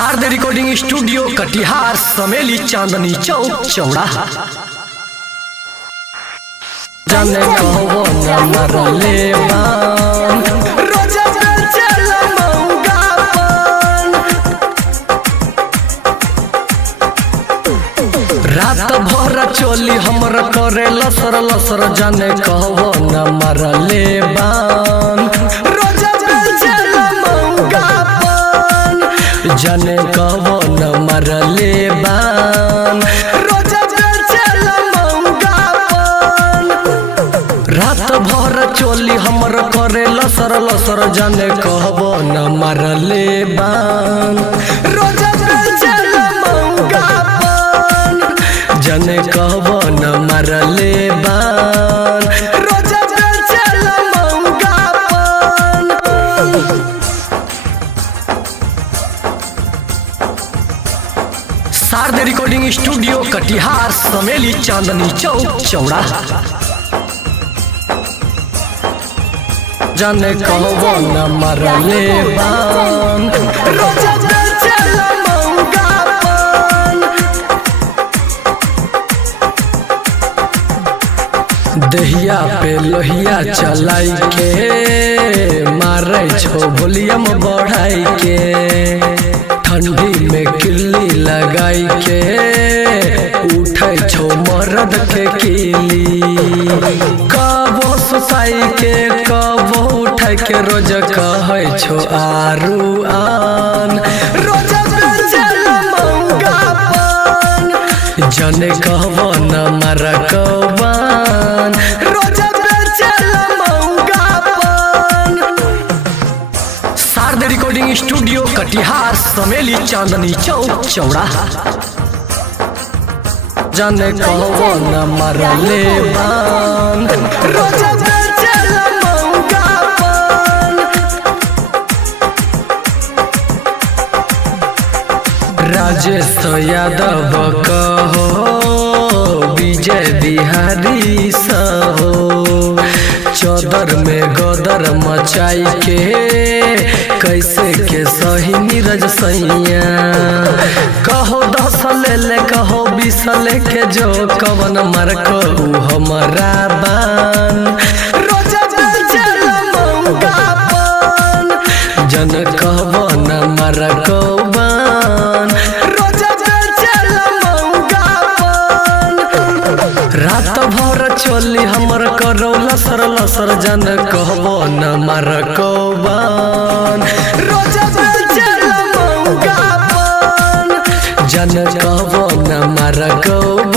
Sharda recording studio Katihar Sameli Chandni Chowk चौराहा। जाने कहो न मरले बान रोजा बेचल मौगा पान। रात भर चोली हमर करे लसर लसर। जाने कहो न मरले बान रोजा बेचल मौगा पान। जाने कहो न मरले बान रोजा बेचल मौगा पान। रात भर चोली हमर करे लसर लसर। जाने कहबो न मरले बान रोजा बेचल मौगा पान। जाने कहबो न मरले बान रोजा बेचल मौगा पान। शारदा रिकॉर्डिंग स्टूडियो कटिहार समेली चांदनी चौक चौराहा। जाने कहबो न मरले बान रोजा बेचल मौगा पान। दहिया पे लोहिया चलाई के मारे छो वॉल्यूम बढ़ाई के। ठंडी में किल्ली लगाई के उठे छो मर्द के किली। कबो सुसाई के कबो उठे के रोज कहे छो आरू आन रोजा बेचल मौगा पान। जाने कहबो न मरकबान रोजा बेचल मौगा पान। शारदा रिकॉर्डिंग स्टूडियो कटिहार समेली चांदनी चौक चौराहा। जाने कहबो न मरले बान रोजा बेचल मौगा पान। राजेश यादव कहो विजय बिहारी सहो। चौदर में गदर मचाई के कैसे के सही नीरज सैया। कहो 10 ले कहो 20 के जो कवन मर कहू हमारा बान रोजा बेचल मौगा पान। जन कहबो न मर कौबान रोजा बेचल मौगा पान। रात भर चोली हमर करो लसर लसर। जन कहबो न मर कौबान रोजा बेचल मौगा पान। जन कहबो न मर कौबान।